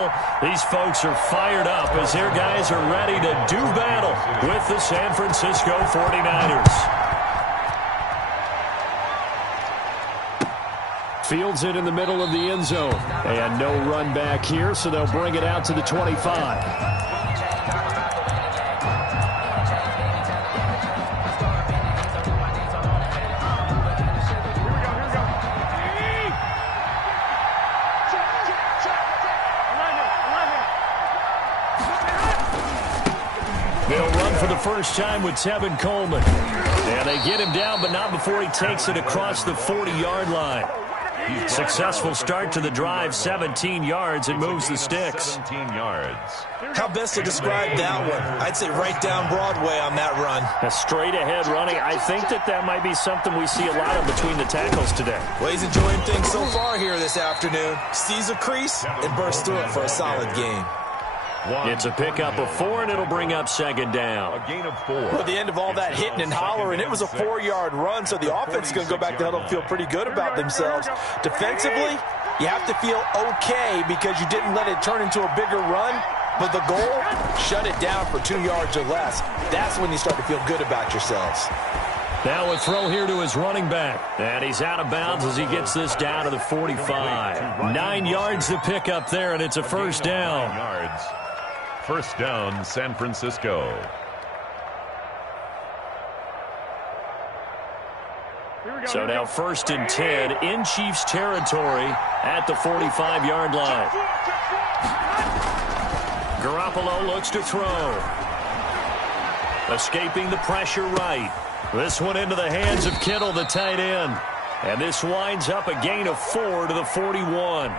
These folks are fired up as their guys are ready to do battle with the San Francisco 49ers. Fields it in the middle of the end zone. And no run back here, so they'll bring it out to the 25. For the first time with Tevin Coleman. And they get him down, but not before he takes it across the 40-yard line. Successful start to the drive, 17 yards, and moves the sticks. 17 yards. How best to describe that one? I'd say right down Broadway on that run. A straight-ahead running. I think that might be something we see a lot of between the tackles today. Well, he's enjoying things so far here this afternoon. Sees a crease and bursts through it for a solid gain. It's a pickup of 4, and it'll bring up second down. A gain of 4. Well, at the end of all that hitting and hollering, it was a 4-yard run, so the offense is going to go back to huddle and feel pretty good about themselves. Defensively, you have to feel okay because you didn't let it turn into a bigger run, but the goal, shut it down for 2 yards or less. That's when you start to feel good about yourselves. Now a throw here to his running back. And he's out of bounds as he gets this down to the 45. 9 yards to pick up there, and it's a first down. First down, San Francisco. So now 1st and 10 in Chiefs territory at the 45-yard line. Garoppolo looks to throw. Escaping the pressure right. This one into the hands of Kittle, the tight end. And this winds up a gain of 4 to the 41.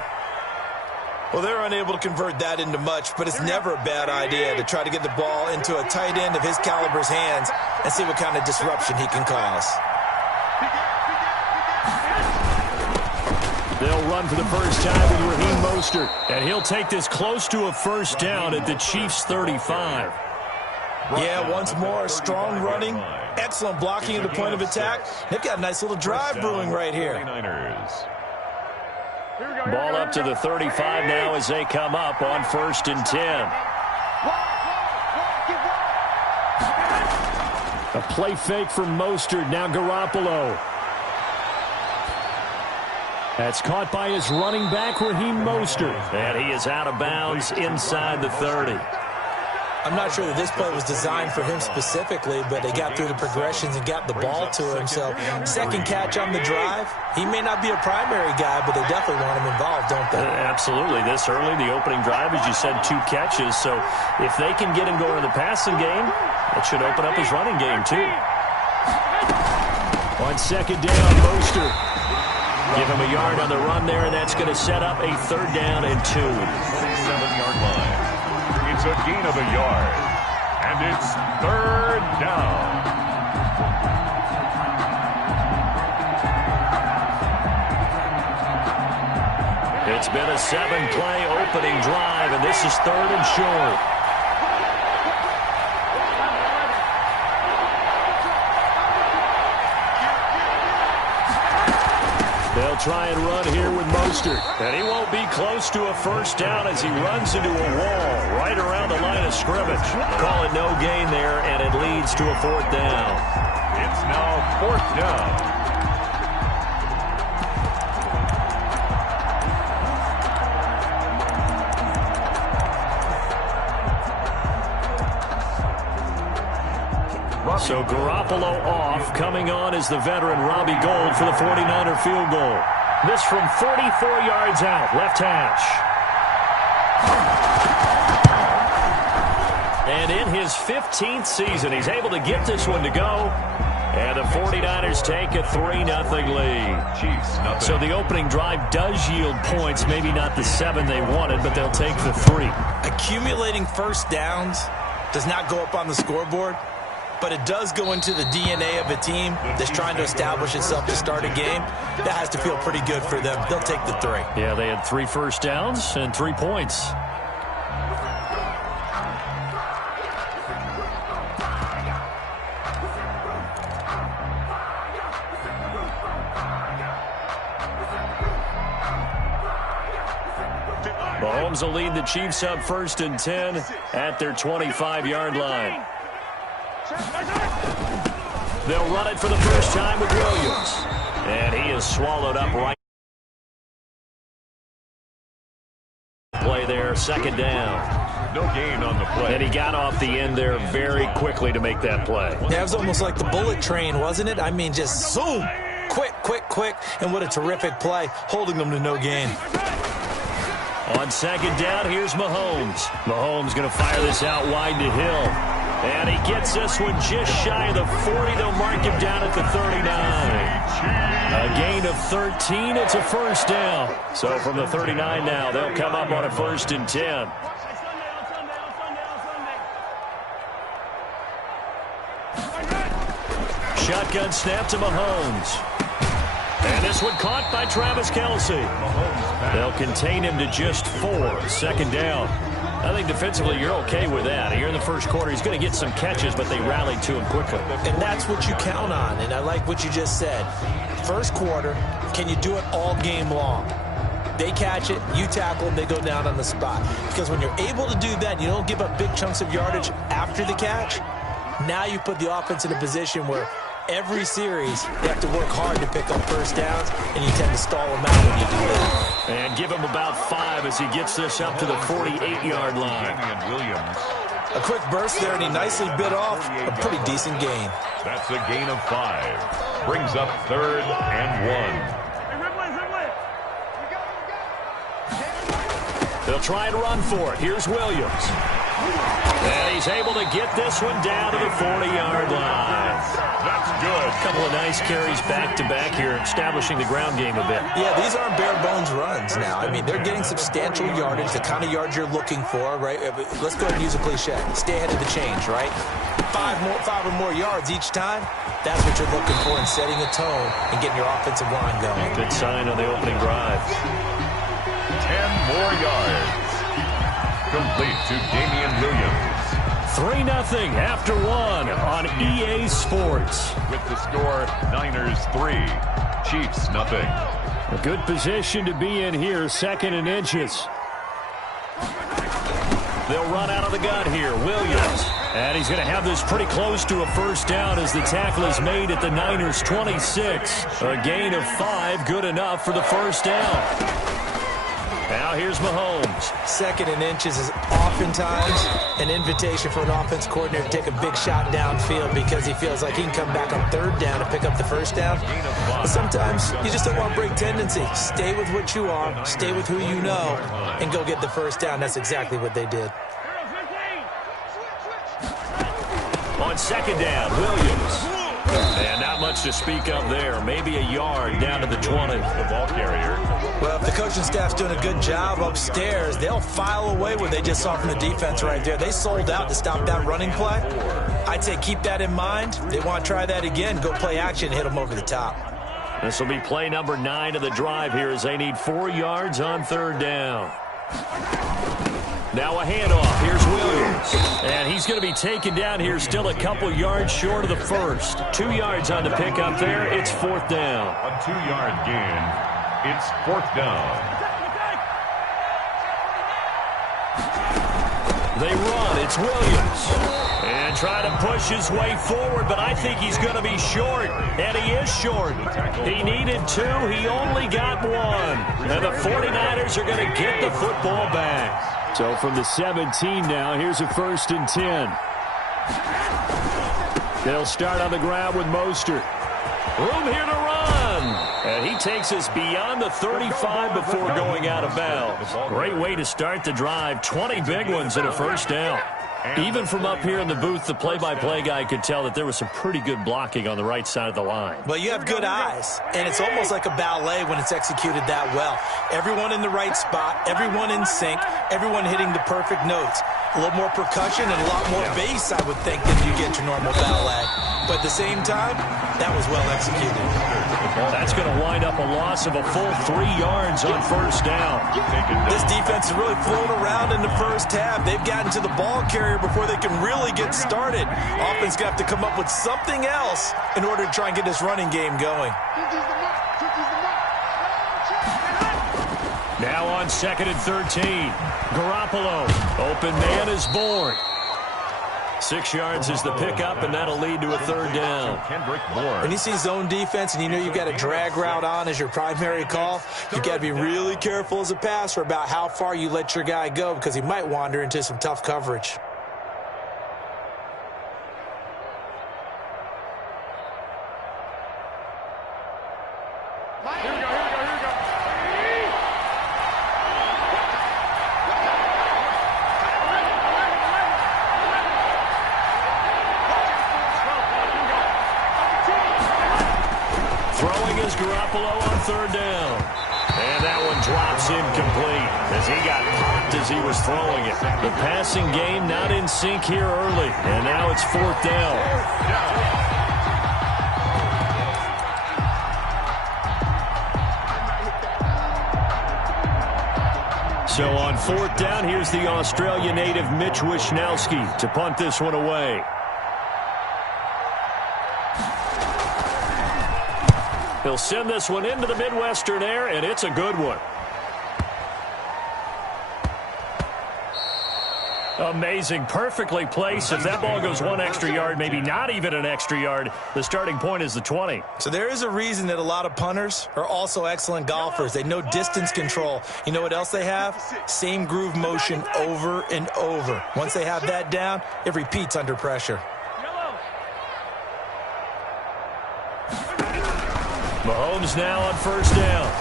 Well, they're unable to convert that into much, but it's never a bad idea to try to get the ball into a tight end of his caliber's hands and see what kind of disruption he can cause. They'll run for the first time with Raheem Mostert, and he'll take this close to a first down at the Chiefs' 35. Yeah, once more, strong running, excellent blocking at the point of attack. They've got a nice little drive brewing right here. 49ers. Ball up to the 35 now as they come up on 1st and 10. A play fake from Mostert, now Garoppolo. That's caught by his running back, Raheem Mostert. And he is out of bounds inside the 30. I'm not sure that this play was designed for him specifically, but they got through the progressions and got the ball to him. So, second catch on the drive. He may not be a primary guy, but they definitely want him involved, don't they? Absolutely. This early, the opening drive, as you said, 2 catches. So, if they can get him going in the passing game, that should open up his running game, too. On second down, Mostert. Give him a yard on the run there, and that's going to set up a 3rd down and 2. 7-yard line. It's a gain of a yard, and it's 3rd down. It's been a 7-play opening drive, and this is 3rd and short. They'll try and run here with Mostert. And he won't be close to a first down as he runs into a wall right around the line of scrimmage. Call it no gain there, and it leads to a 4th down. It's now 4th down. So Garoppolo off. Coming on is the veteran Robbie Gould for the 49er field goal. This from 44 yards out, left hash. And in his 15th season, he's able to get this one to go. And the 49ers take a 3-0 lead. Chiefs, nothing. So the opening drive does yield points. Maybe not the 7 they wanted, but they'll take the 3. Accumulating first downs does not go up on the scoreboard, but it does go into the DNA of a team that's trying to establish itself to start a game. That has to feel pretty good for them. They'll take the 3. Yeah, they had 3 first downs and 3 points. Mahomes will lead the Chiefs up 1st and 10 at their 25-yard line. They'll run it for the first time with Williams. And he is swallowed up right. Play there, 2nd down. No gain on the play. And he got off the end there very quickly to make that play. Yeah, it was almost like the bullet train, wasn't it? I mean, just zoom. Quick, quick, quick. And what a terrific play, holding them to no gain. On 2nd down, here's Mahomes. Mahomes going to fire this out wide to Hill. And he gets this one just shy of the 40. They'll mark him down at the 39. A gain of 13. It's a 1st down. So from the 39 now, they'll come up on a 1st and 10. Shotgun snap to Mahomes. And this one caught by Travis Kelce. They'll contain him to just 4. 2nd down. I think defensively you're okay with that. Here in the first quarter, he's going to get some catches, but they rallied to him quickly. And that's what you count on, and I like what you just said. First quarter, can you do it all game long? They catch it, you tackle them, they go down on the spot. Because when you're able to do that, you don't give up big chunks of yardage after the catch, now you put the offense in a position where every series, they have to work hard to pick up 1st downs, and you tend to stall them out when you do that. And give him about 5 as he gets this up to the 48-yard line. Williams. A quick burst there, and he nicely bit off a pretty decent gain. That's a gain of 5. Brings up 3rd and 1. They'll try and run for it. Here's Williams. And he's able to get this one down to the 40-yard line. That's good. A couple of nice carries back-to-back here, establishing the ground game a bit. Yeah, these aren't bare-bones runs now. I mean, they're getting substantial yardage, the kind of yards you're looking for, right? Let's go ahead and use a cliche. Stay ahead of the change, right? 5 or more yards each time. That's what you're looking for in setting a tone and getting your offensive line going. Good sign on the opening drive. 10 more yards. Complete to Damian Williams. 3-0 after 1 on EA Sports. With the score, Niners 3, Chiefs nothing. A good position to be in here, 2nd and inches. They'll run out of the gun here, Williams. And he's going to have this pretty close to a 1st down as the tackle is made at the Niners 26. A gain of 5, good enough for the 1st down. Now here's Mahomes. 2nd and inches is oftentimes an invitation for an offense coordinator to take a big shot downfield because he feels like he can come back on 3rd down to pick up the 1st down. But sometimes you just don't want to break tendency. Stay with what you are, stay with who you know, and go get the 1st down. That's exactly what they did. On 2nd down, Williams. And not much to speak of there. Maybe a yard down to the 20. The ball carrier. Well, if the coaching staff's doing a good job upstairs, they'll file away what they just saw from the defense right there. They sold out to stop that running play. I'd say keep that in mind. They want to try that again. Go play action and hit them over the top. This will be play number 9 of the drive here as they need 4 yards on 3rd down. Now a handoff. Here's Williams. And he's going to be taken down here still a couple yards short of the 1st. 2 yards on the pickup there. It's 4th down. A 2-yard gain. It's 4th down. They run. It's Williams. And try to push his way forward, but I think he's going to be short. And he is short. He needed 2. He only got 1. And the 49ers are going to get the football back. So from the 17 now, here's a 1st and 10. They'll start on the ground with Mostert. Room here to run. And he takes us beyond the 35 before going out of bounds. Great way to start the drive. 20 big ones and a 1st down. Even from up here in the booth, the play-by-play guy could tell that there was some pretty good blocking on the right side of the line. Well, you have good eyes, and it's almost like a ballet when it's executed that well. Everyone in the right spot, everyone in sync, everyone hitting the perfect notes. A little more percussion and a lot more bass, I would think, than you get your normal ballet. But at the same time, that was well executed. That's going to wind up a loss of a full 3 yards on 1st down. This defense has really flown around in the first half. They've gotten to the ball carrier before they can really get started. Offense going to have to come up with something else in order to try and get this running game going. Now on 2nd and 13. Garoppolo. Open man is born. 6 yards is the pickup, and that'll lead to a 3rd down. When you see zone defense and you know you've got a drag route on as your primary call, you've got to be really careful as a passer about how far you let your guy go because he might wander into some tough coverage. Garoppolo on 3rd down. And that one drops incomplete as he got popped as he was throwing it. The passing game not in sync here early. And now it's 4th down. So on 4th down, here's the Australia native Mitch Wishnowsky to punt this one away. He'll send this one into the Midwestern air, and it's a good one. Amazing, perfectly placed. If that ball goes 1 extra yard, maybe not even an extra yard, the starting point is the 20. So there is a reason that a lot of punters are also excellent golfers. They know distance control. You know what else they have? Same groove motion over and over. Once they have that down, it repeats under pressure. Mahomes now on 1st down.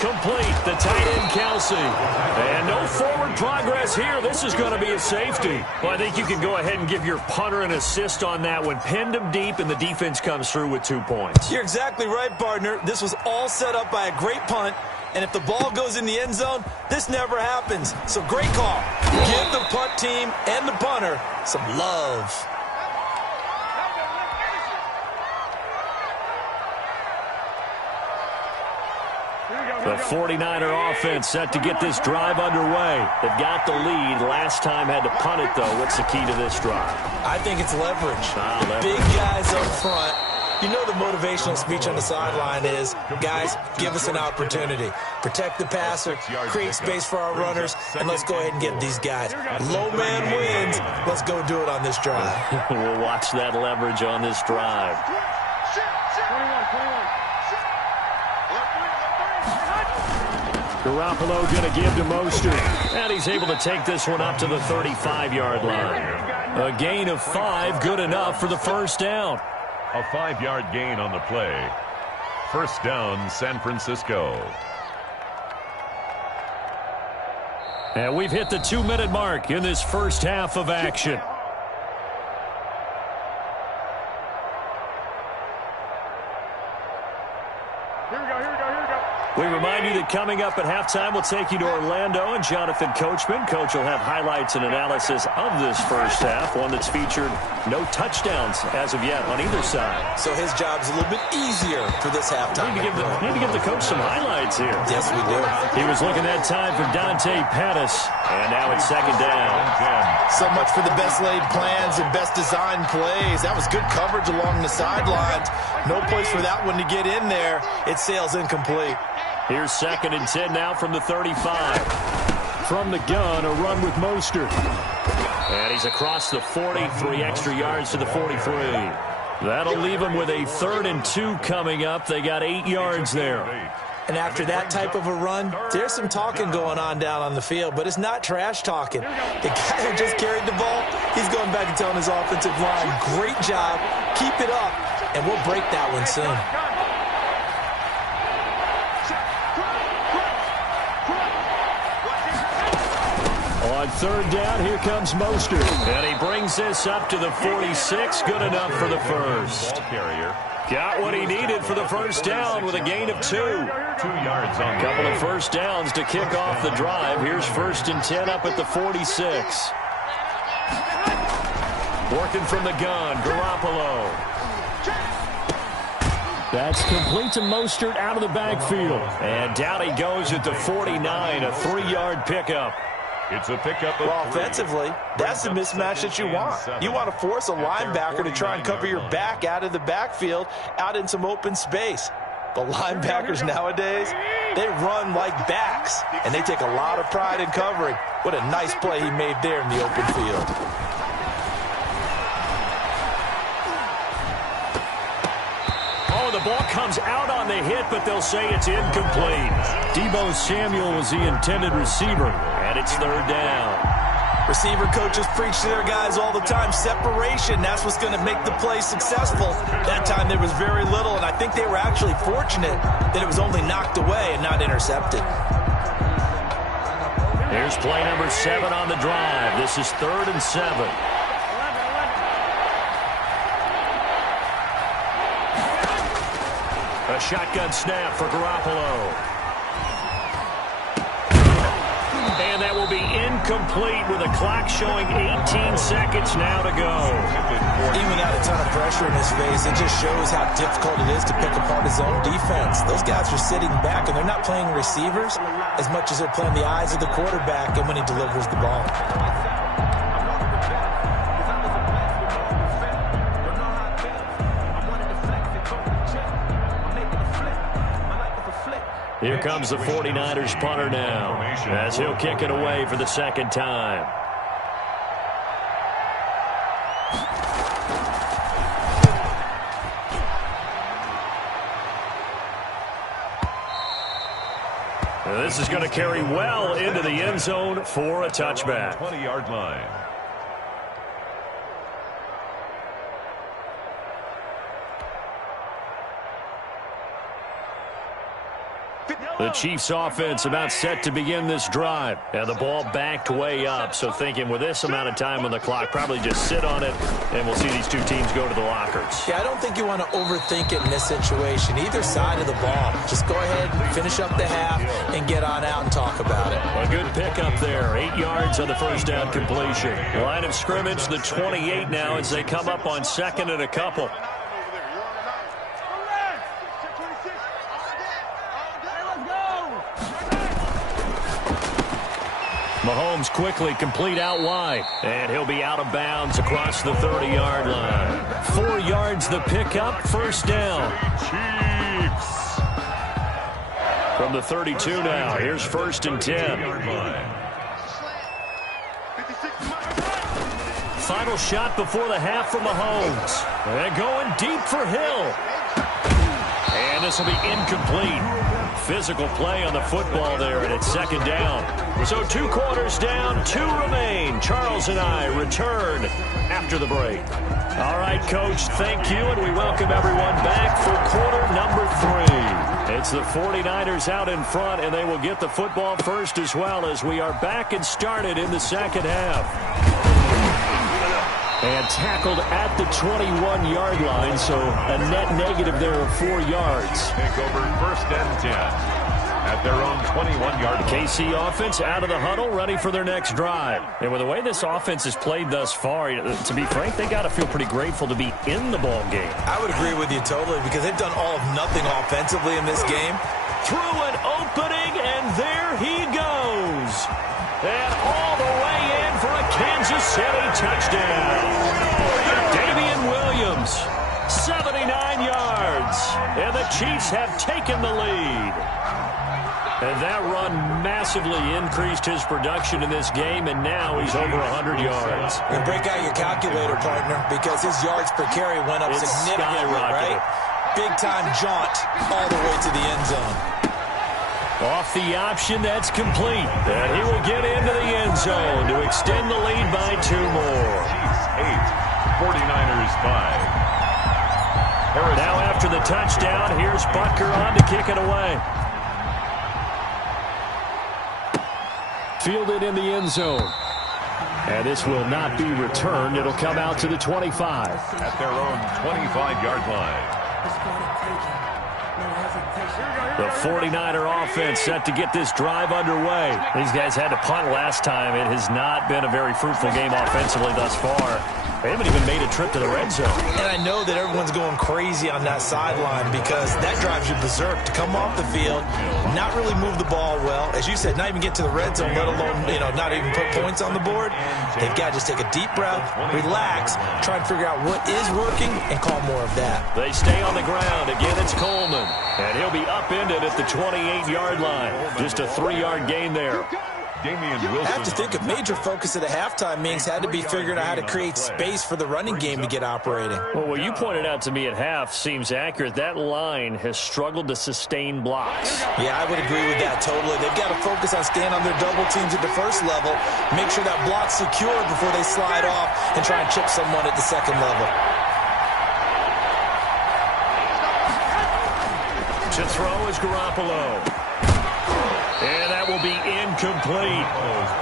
Complete, the tight end Kelsey. And no forward progress here. This is going to be a safety. Well, I think you can go ahead and give your punter an assist on that one. Pinned him deep, and the defense comes through with 2 points. You're exactly right, partner. This was all set up by a great punt. And if the ball goes in the end zone, this never happens. So great call. Give the punt team and the punter some love. The 49er offense set to get this drive underway. They've got the lead. Last time had to punt it, though. What's the key to this drive? I think it's leverage. Big guys up front. You know the motivational speech on the sideline is, guys, give us an opportunity. Protect the passer, create space for our runners, and let's go ahead and get these guys. Low man wins. Let's go do it on this drive. We'll watch that leverage on this drive. Garoppolo going to give to Mostert. And he's able to take this one up to the 35-yard line. A gain of 5, good enough for the 1st down. A 5-yard gain on the play. 1st down, San Francisco. And we've hit the 2-minute mark in this first half of action. We remind you that coming up at halftime, we'll take you to Orlando and Jonathan Coachman. Coach will have highlights and analysis of this first half, one that's featured no touchdowns as of yet on either side. So his job's a little bit easier for this halftime. Need to give the coach some highlights here. Yes, we do. He was looking that time for Dante Pettis, and now it's 2nd down. So much for the best laid plans and best designed plays. That was good coverage along the sidelines. No place for that one to get in there. It sails incomplete. Here's 2nd and 10 now from the 35. From the gun, a run with Mostert. And he's across the 40, 3 extra yards to the 43. That'll leave him with a 3rd and 2 coming up. They got 8 yards there. And after that type of a run, there's some talking going on down on the field, but it's not trash talking. The guy who just carried the ball, he's going back and telling his offensive line, great job, keep it up, and we'll break that one soon. On 3rd down, here comes Mostert. And he brings this up to the 46. Good enough for the 1st. Got what he needed for the 1st down with a gain of 2. 2 yards on. Couple of 1st downs to kick off the drive. Here's 1st and 10 up at the 46. Working from the gun, Garoppolo. That's complete to Mostert out of the backfield. And down he goes at the 49, a 3-yard pickup. It's a pickup of well, offensively, that's the mismatch that you want. You want to force a linebacker to try and cover your back out of the backfield, out in some open space. But linebackers nowadays, They run like backs, and they take a lot of pride in covering. What a nice play he made there in the open field. Oh, the ball comes out on the hit, but they'll say it's incomplete. Deebo Samuel was the intended receiver, and it's third down. Receiver coaches preach to their guys all the time. Separation, that's what's going to make the play successful. That time there was very little, and I think they were actually fortunate that it was only knocked away and not intercepted. Here's play number 7 on the drive. This is 3rd and 7. A shotgun snap for Garoppolo. And that will be incomplete with a clock showing 18 seconds now to go. Even without a ton of pressure in his face, it just shows how difficult it is to pick apart his own defense. Those guys are sitting back, and they're not playing receivers as much as they're playing the eyes of the quarterback and when he delivers the ball. Here comes the 49ers punter now, as he'll kick it away for the second time. This is going to carry well into the end zone for a touchback. 20-yard line. The Chiefs offense about set to begin this drive. And the ball backed way up. So thinking with this amount of time on the clock, probably just sit on it, and we'll see these two teams go to the lockers. Yeah, I don't think you want to overthink it in this situation. Either side of the ball. Just go ahead, finish up the half, and get on out and talk about it. A good pickup there. 8 yards on the first down completion. Line of scrimmage, the 28 now as they come up on 2nd and a couple. Mahomes quickly complete out wide, and he'll be out of bounds across the 30-yard line. 4 yards the pickup, first down. Chiefs. From the 32 now, here's 1st and 10. Final shot before the half from Mahomes. And going deep for Hill. And this will be incomplete. Physical play on the football there, and it's 2nd down. So 2 quarters down, 2 remain. Charles and I return after the break. All right, Coach, thank you, and we welcome everyone back for quarter number 3. It's the 49ers out in front, and they will get the football first as well as we are back and started in the second half. And tackled at the 21-yard line, so a net negative there of 4 yards. Take over 1st and 10 at their own 21-yard line. KC offense out of the huddle, ready for their next drive. And with the way this offense has played thus far, to be frank, they got to feel pretty grateful to be in the ball game. I would agree with you totally because they've done all of nothing offensively in this game. Through an opening, and there he goes. And all the way in for a Kansas City touchdown. Damian Williams, 79 yards. And the Chiefs have taken the lead. And that run massively increased his production in this game, and now he's over 100 yards. And break out your calculator, partner, because his yards per carry went up significantly, right? Big-time jaunt all the way to the end zone. Off the option, that's complete. And he will get into the end zone to extend the lead by 2 more. Chiefs 8, 49ers 5. Now after the touchdown, here's Butker on to kick it away. Fielded in the end zone. And this will not be returned. It'll come out to the 25. At their own 25-yard line. The 49er offense set to get this drive underway. These guys had to punt last time. It has not been a very fruitful game offensively thus far. They haven't even made a trip to the red zone. And I know that everyone's going crazy on that sideline because that drives you berserk to come off the field, not really move the ball well. As you said, not even get to the red zone, let alone, not even put points on the board. They've got to just take a deep breath, relax, try and figure out what is working, and call more of that. They stay on the ground. Again, it's Coleman. And he'll be be upended at the 28-yard line. Just a 3-yard gain there. I have to think a major focus of the halftime meetings had to be figuring out how to create space for the running game to get operating. Well, what you pointed out to me at half seems accurate. That line has struggled to sustain blocks. Yeah, I would agree with that totally. They've got to focus on staying on their double teams at the first level, make sure that block's secure before they slide off and try and chip someone at the second level. To throw is Garoppolo. And that will be incomplete.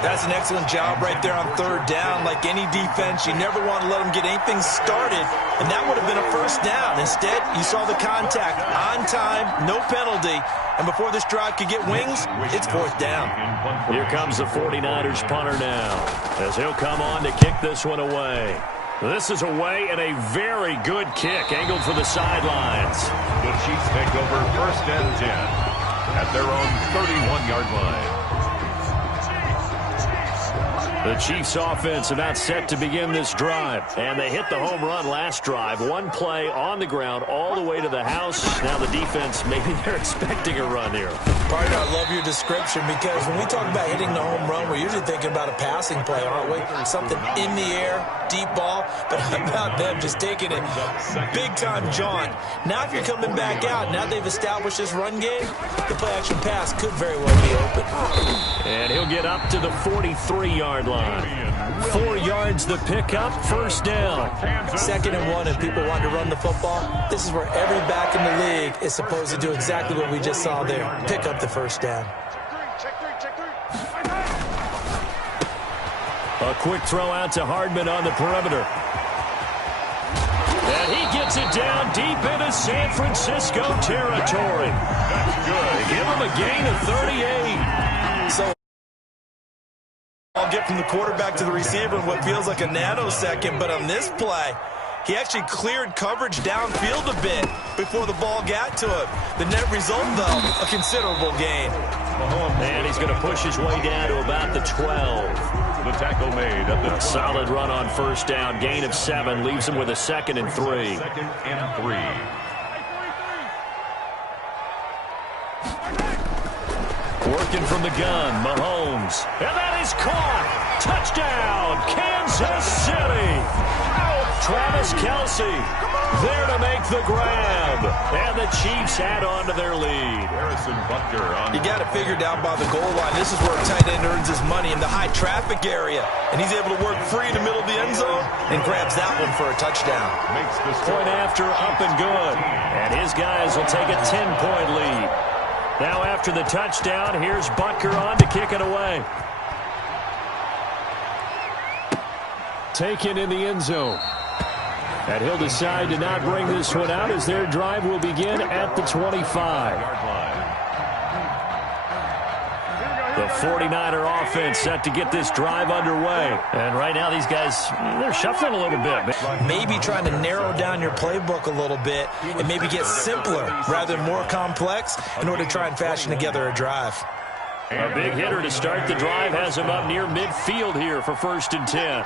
That's an excellent job right there on third down. Like any defense, you never want to let them get anything started, and that would have been a first down. Instead, you saw the contact on time, no penalty, and before this drive could get wings, it's fourth down. Here comes the 49ers punter now, as he'll come on to kick this one away. This is away and a very good kick, angled for the sidelines. The Chiefs take over first and 10. At their own 31-yard line. The Chiefs offense about set to begin this drive. And they hit the home run last drive. One play on the ground all the way to the house. Now the defense, maybe they're expecting a run here. Partner, I love your description because when we talk about hitting the home run, we're usually thinking about a passing play, aren't we? Something in the air, deep ball. But how about them just taking it big-time jaunt? Now if you're coming back out, now they've established this run game, the play-action pass could very well be open. And he'll get up to the 43-yard line. 4 yards the pickup, first down. 2nd and 1, and people want to run the football. This is where every back in the league is supposed to do exactly what we just saw there. Pick up the first down. A quick throw out to Hardman on the perimeter. And he gets it down deep into San Francisco territory. That's good. They give him a gain of 38. So I'll get from the quarterback to the receiver in what feels like a nanosecond, but on this play, he actually cleared coverage downfield a bit before the ball got to him. The net result, though, a considerable gain. And he's going to push his way down to about the 12. The tackle made at the solid run on first down. Gain of 7 leaves him with a 2nd and 3. 2nd and 3. Working from the gun, Mahomes. And that is caught. Touchdown, Kansas City. Travis Kelce there to make the grab. And the Chiefs add on to their lead. You got it figured out by the goal line. This is where a tight end earns his money in the high traffic area. And he's able to work free in the middle of the end zone and grabs that one for a touchdown. Point after, up and good. And his guys will take a 10-point lead. Now after the touchdown, here's Butker on to kick it away. Taken in the end zone. And he'll decide to not bring this one out as their drive will begin at the 25. The 49er offense set to get this drive underway. And right now these guys, they're shuffling a little bit. Maybe trying to narrow down your playbook a little bit and maybe get simpler rather than more complex in order to try and fashion together a drive. A big hitter to start the drive has him up near midfield here for 1st and 10.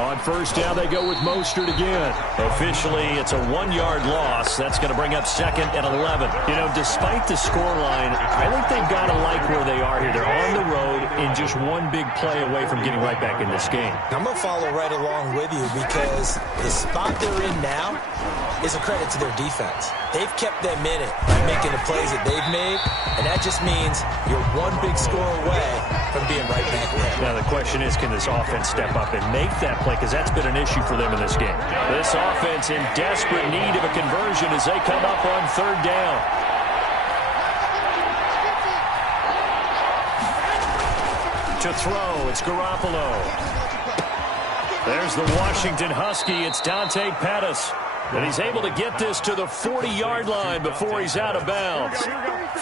On first down, they go with Mostert again. Officially, it's a 1-yard loss. That's going to bring up 2nd and 11. You know, despite the scoreline, I think they've got to like where they are here. They're on the road and just one big play away from getting right back in this game. I'm going to follow right along with you because the spot they're in now is a credit to their defense. They've kept them in it by making the plays that they've made, and that just means you're one big score away from being right back there. Now the question is, can this offense step up and make that play? Because that's been an issue for them in this game. This offense in desperate need of a conversion as they come up on 3rd down. To throw, it's Garoppolo. There's the Washington Husky. It's Dante Pettis. And he's able to get this to the 40-yard line before he's out of bounds.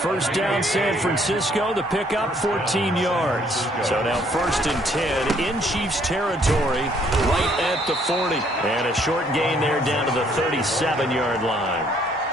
First down, San Francisco. The pickup, 14 yards. So now 1st and 10 in Chiefs territory, right at the 40. And a short gain there down to the 37-yard line.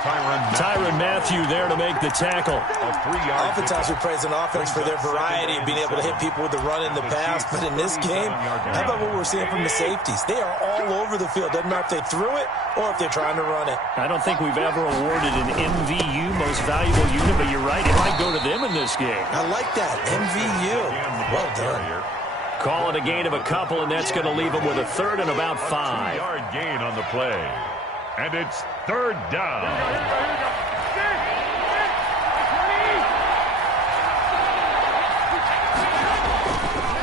Tyrann Mathieu there to make the tackle. Oftentimes we praise an offense for their variety, being able to hit people with the run in the pass. But in this game, how about what we're seeing from the safeties? They are all over the field. Doesn't matter if they threw it or if they're trying to run it. I don't think we've ever awarded an MVU, most valuable unit, but you're right. It might go to them in this game. I like that. MVU. Well done. Call it a gain of a couple, and that's going to leave them with a third and about 5. 3-yard gain on the play. And it's third down.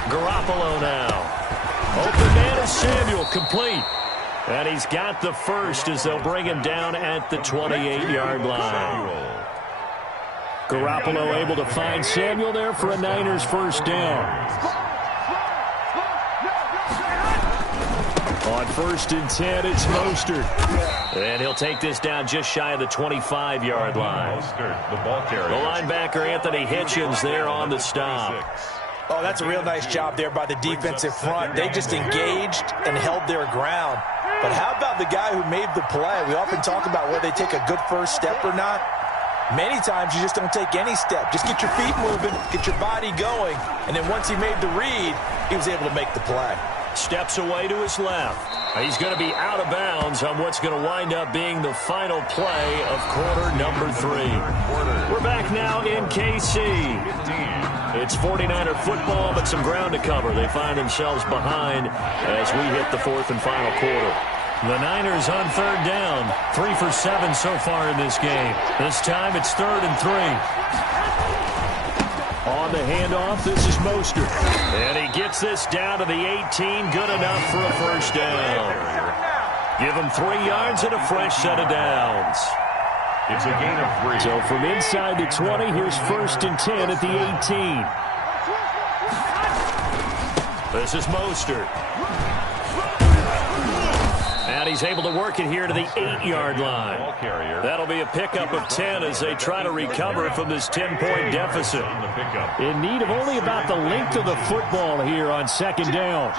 Garoppolo now. Open man is Samuel, complete. And he's got the first as they'll bring him down at the 28-yard line. Garoppolo able to find Samuel there for a Niners first down. On 1st and 10, it's Mostert. And he'll take this down just shy of the 25-yard line. Mostert, the ball carrier. The linebacker, Anthony Hitchens, there on the stop. Oh, that's a real nice job there by the defensive front. They just engaged and held their ground. But how about the guy who made the play? We often talk about whether they take a good first step or not. Many times you just don't take any step. Just get your feet moving, get your body going. And then once he made the read, he was able to make the play. Steps away to his left. He's going to be out of bounds on what's going to wind up being the final play of quarter number 3. We're back now in KC. It's 49er football, but some ground to cover. They find themselves behind as we hit the 4th and final quarter. The Niners on 3rd down. 3 for 7 so far in this game. This time it's 3rd and 3. On the handoff, this is Mostert. And he gets this down to the 18. Good enough for a first down. Give him 3 yards and a fresh set of downs. It's a gain of 3. So from inside the 20, here's 1st and 10 at the 18. This is Mostert. And he's able to work it here to the 8-yard line. That'll be a pickup of 10 as they try to recover from this 10-point deficit. In need of only about the length of the football here on 2nd down.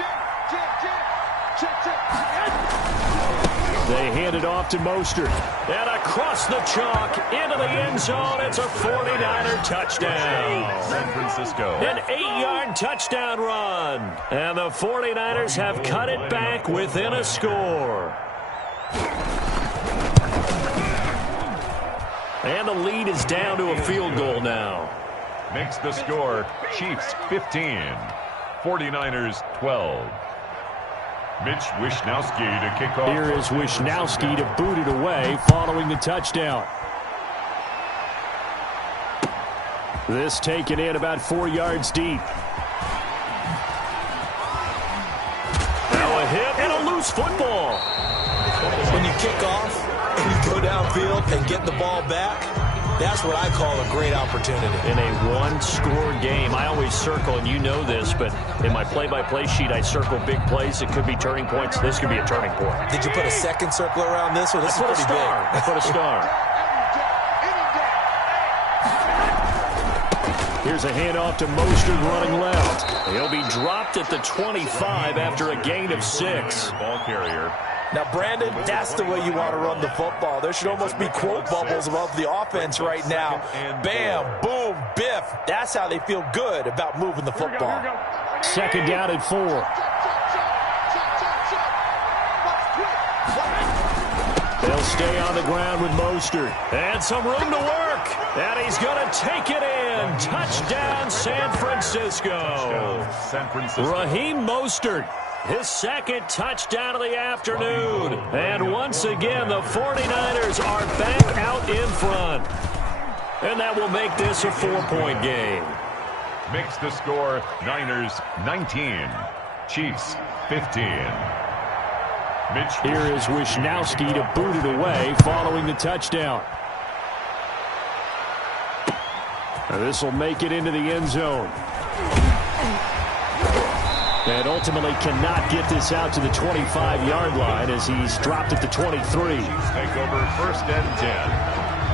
They hand it off to Mostert. And across the chalk into the end zone. It's a 49er touchdown. San Francisco. An 8-yard touchdown run. And the 49ers have cut it back within a score. And the lead is down to a field goal now. Makes the score Chiefs 15, 49ers 12. Mitch Wishnowsky to kick off. Here is Wishnowsky to boot it away following the touchdown. This taken in about 4 yards deep. Now a hit and a loose football. When you kick off and you go downfield and get the ball back, that's what I call a great opportunity. In a one-score game, I always circle, and you know this, but in my play-by-play sheet, I circle big plays. It could be turning points. This could be a turning point. Did you put a second circle around this one? This is pretty big. I put a star. Here's a handoff to Mostert running left. He'll be dropped at the 25 after a gain of 6. Ball carrier. Now, Brandon, that's the way you want to run the football. There should almost be quote bubbles above the offense right now. Bam, boom, biff. That's how they feel good about moving the football. 2nd down and 4. They'll stay on the ground with Mostert. And some room to work. And he's going to take it in. Touchdown, San Francisco. Raheem Mostert. His 2nd touchdown of the afternoon. And once again, the 49ers are back out in front. And that will make this a 4-point game. Makes the score Niners 19, Chiefs 15. Mitch. Here is Wishnowsky to boot it away following the touchdown. This will make it into the end zone. And ultimately cannot get this out to the 25-yard line as he's dropped at the 23. Take over 1st and 10.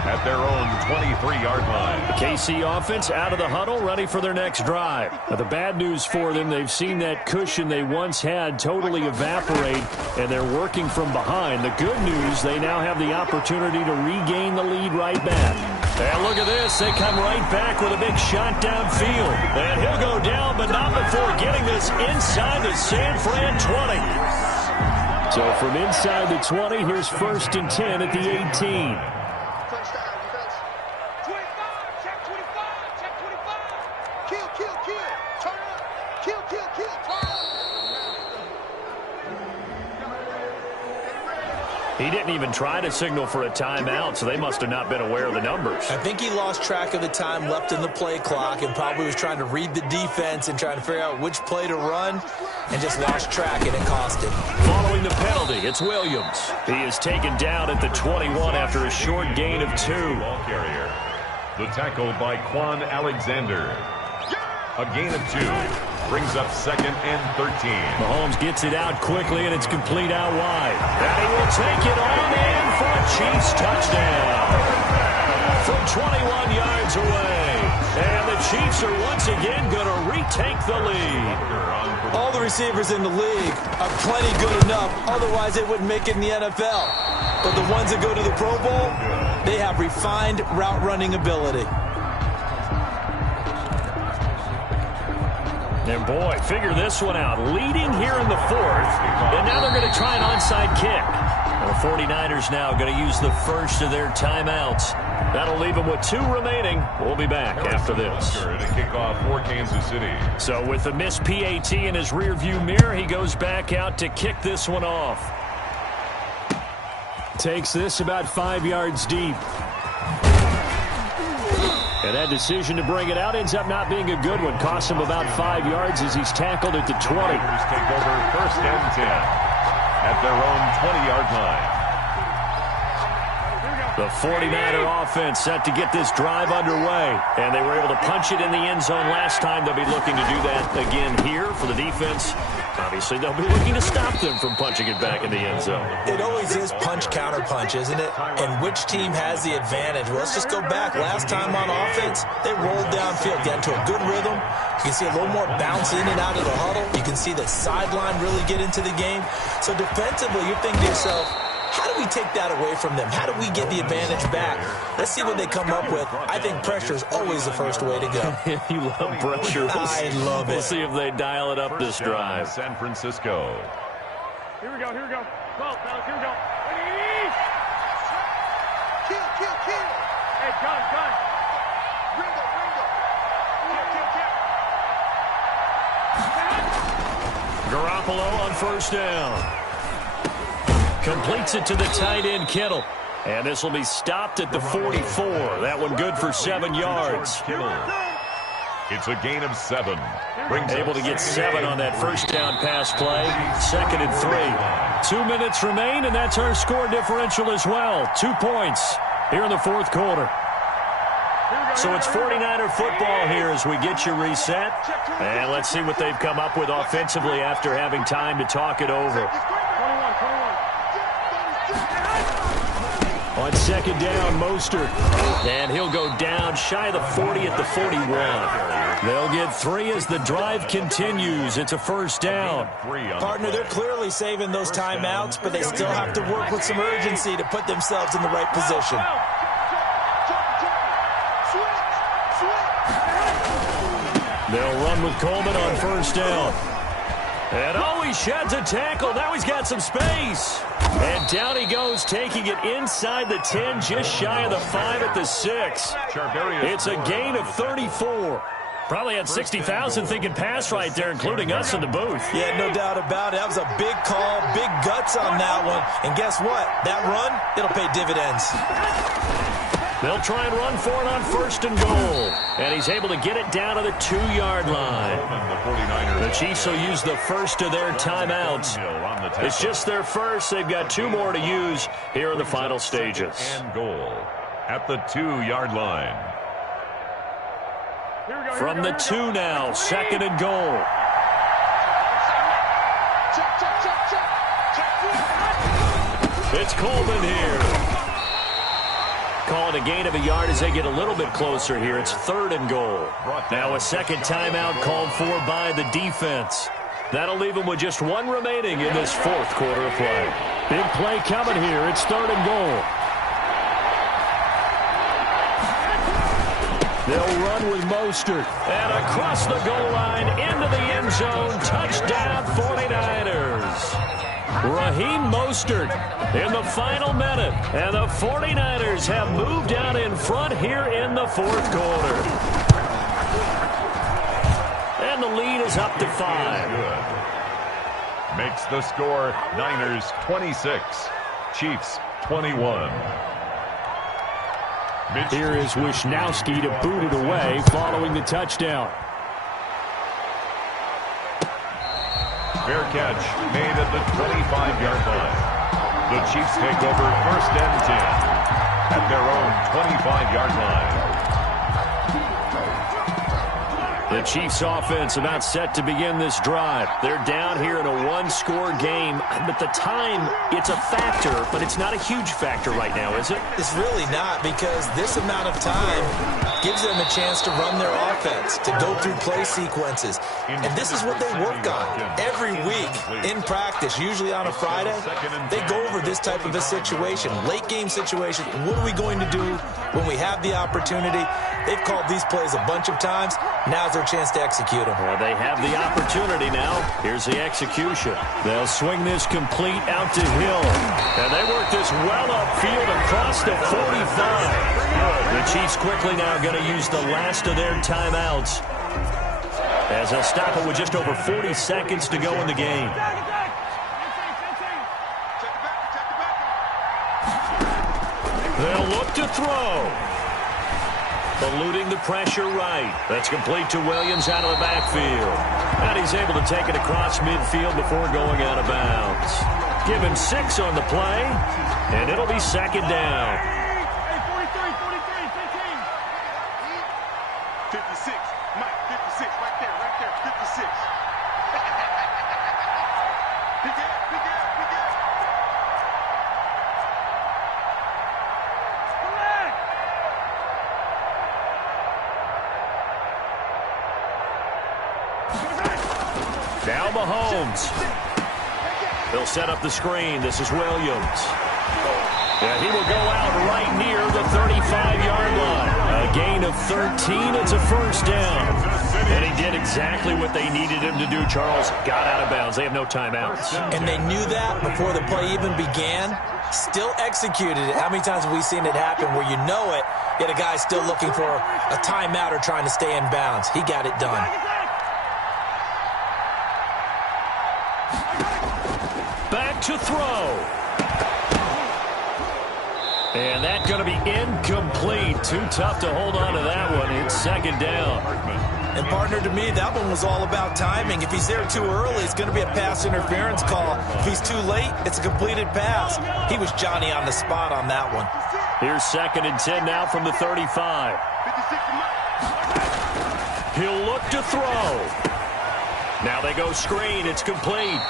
at their own 23-yard line. The KC offense out of the huddle, ready for their next drive. Now, the bad news for them, they've seen that cushion they once had totally evaporate, and they're working from behind. The good news, they now have the opportunity to regain the lead right back. And look at this. They come right back with a big shot downfield. And he'll go down, but not before getting this inside the San Fran 20. So from inside the 20, here's 1st and 10 at the 18. He didn't even try to signal for a timeout, so they must have not been aware of the numbers. I think he lost track of the time left in the play clock and probably was trying to read the defense and trying to figure out which play to run and just lost track, and it cost him. Following the penalty, it's Williams. He is taken down at the 21 after a short gain of 2. Ball carrier. The tackle by Quan Alexander. A gain of 2. Brings up 2nd and 13. Mahomes gets it out quickly, and it's complete out wide. And he will take it on in for a Chiefs touchdown. From 21 yards away. And the Chiefs are once again going to retake the lead. All the receivers in the league are plenty good enough. Otherwise, they wouldn't make it in the NFL. But the ones that go to the Pro Bowl, they have refined route running ability. And boy, figure this one out. Leading here in the 4th, and now they're going to try an onside kick. And the 49ers now going to use the first of their timeouts. That'll leave them with 2 remaining. We'll be back after this. To kickoff for Kansas City. So with the missed PAT in his rearview mirror, he goes back out to kick this one off. Takes this about 5 yards deep. And that decision to bring it out ends up not being a good one. Costs him about 5 yards as he's tackled at the 20. Take over 1st and 10 at their own 20-yard line. The 49er offense set to get this drive underway. And they were able to punch it in the end zone last time. They'll be looking to do that again here for the defense. Obviously, they'll be looking to stop them from punching it back in the end zone. It always is punch-counter-punch, isn't it? And which team has the advantage? Well, let's just go back. Last time on offense, they rolled downfield, got into a good rhythm. You can see a little more bounce in and out of the huddle. You can see the sideline really get into the game. So defensively, you're thinking to yourself, how do we take that away from them? How do we get the advantage back? Let's see what they come up with. I think pressure is always the first way to go. You love pressure. I love it. We'll see if they dial it up this drive. San Francisco. Here we go, here we go. Well, fellas, here we go. Kill. Hey, gun. Ringo. Kill. Garoppolo on 1st down. Completes it to the tight end, Kittle. And this will be stopped at the 44. That one good for 7 yards. It's a gain of 7. Able to get 7 on that 1st down pass play. 2nd and 3. 2 minutes remain, and that's our score differential as well. 2 points here in the 4th quarter. So it's 49er football here as we get you reset. And let's see what they've come up with offensively after having time to talk it over. On 2nd down, Mostert. And he'll go down shy of the 40 at the 41. They'll get 3 as the drive continues. It's a 1st down. Partner, they're clearly saving those timeouts, but they still have to work with some urgency to put themselves in the right position. They'll run with Coleman on 1st down. And he sheds a tackle. Now he's got some space. And down he goes, taking it inside the 10, just shy of the 5 at the 6. It's a gain of 34. Probably had 60,000 thinking pass right there, including us in the booth. Yeah, no doubt about it. That was a big call, big guts on that one. And guess what? That run, it'll pay dividends. They'll try and run for it on 1st and goal. And he's able to get it down to the 2-yard line. The Chiefs will use the first of their timeouts. It's just their first. They've got 2 more to use here in the final stages. And goal at the 2-yard line. From the 2 now, 2nd and goal. It's Coleman here. call it a gain of a yard as they get a little bit closer here. It's 3rd and goal. Now a second timeout called for by the defense. That'll leave them with just 1 remaining in this 4th quarter of play. Big play coming here. It's 3rd and goal. They'll run with Mostert. And across the goal line, into the end zone. Touchdown, 49ers. Raheem Mostert in the final minute. And the 49ers have moved out in front here in the 4th quarter. And the lead is up to 5. Good. Makes the score Niners 26, Chiefs 21. Here is Wisnowski to boot it away following the touchdown. Fair catch made at the 25-yard line. The Chiefs take over 1st and 10 at their own 25-yard line. The Chiefs offense about set to begin this drive. They're down here in a 1-score game. But the time, it's a factor, but it's not a huge factor right now, is it? It's really not, because this amount of time gives them a chance to run their offense, to go through play sequences. And this is what they work on every week in practice, usually on a Friday. They go over this type of a situation, late-game situation. What are we going to do when we have the opportunity? They've called these plays a bunch of times. Now's their chance to execute them. Well, they have the opportunity now. Here's the execution. They'll swing this complete out to Hill. And they work this well upfield across the 45. The Chiefs quickly now going to use the last of their timeouts as they'll stop it with just over 40 seconds to go in the game. They'll look to throw. Eluding the pressure right. That's complete to Williams out of the backfield. And he's able to take it across midfield before going out of bounds. Give him 6 on the play, and it'll be 2nd down. 56. Mike, 56. Right there, 56. Big air. Now Mahomes. They'll set up the screen. This is Williams. And he will go out right near the 35-yard line. A gain of 13. It's a 1st down. And he did exactly what they needed him to do, Charles. Got out of bounds. They have no timeouts. And they knew that before the play even began. Still executed it. How many times have we seen it happen where you know it, yet a guy's still looking for a timeout or trying to stay in bounds? He got it done. Back to throw. And that's going to be incomplete. Too tough to hold on to that one. It's 2nd down. And, partner, to me, that one was all about timing. If he's there too early, it's going to be a pass interference call. If he's too late, it's a completed pass. He was Johnny on the spot on that one. Here's 2nd and 10 now from the 35. He'll look to throw. Now they go screen. It's complete.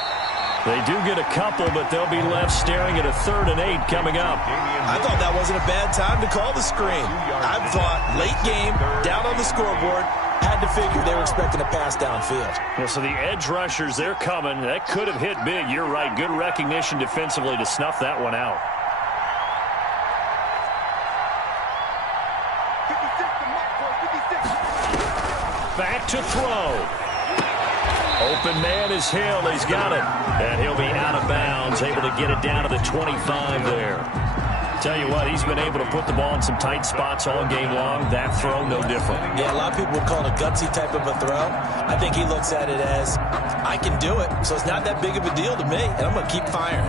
They do get a couple, but they'll be left staring at a 3rd and 8 coming up. I thought that wasn't a bad time to call the screen. I thought late game, down on the scoreboard, had to figure they were expecting a pass downfield. Well, so the edge rushers, they're coming. That could have hit big. You're right. Good recognition defensively to snuff that one out. Back to throw. Open man is Hill. He's got it. And he'll be out of bounds, able to get it down to the 25 there. Tell you what, he's been able to put the ball in some tight spots all game long. That throw, no different. Yeah, a lot of people would call it a gutsy type of a throw. I think he looks at it as, I can do it, so it's not that big of a deal to me, and I'm going to keep firing.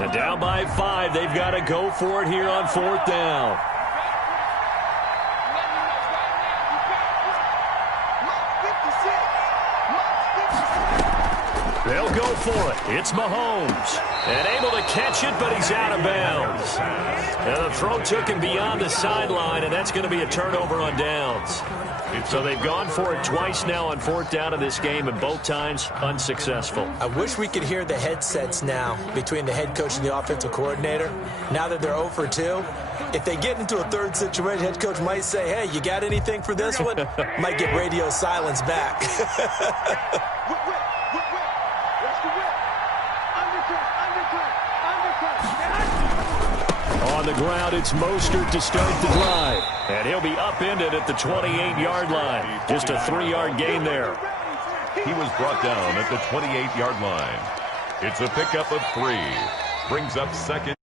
And down by 5, they've got to go for it here on 4th down. They'll go for it. It's Mahomes. And able to catch it, but he's out of bounds. And the throw took him beyond the sideline, and that's going to be a turnover on downs. So they've gone for it twice now on 4th down in this game, and both times unsuccessful. I wish we could hear the headsets now between the head coach and the offensive coordinator. Now that they're 0 for 2, if they get into a third situation, head coach might say, hey, you got anything for this one? Might get radio silence back. On the ground, it's Mostert to start the drive. And he'll be upended at the 28-yard line. Just a 3-yard gain there. He was brought down at the 28-yard line. It's a pickup of 3. Brings up second.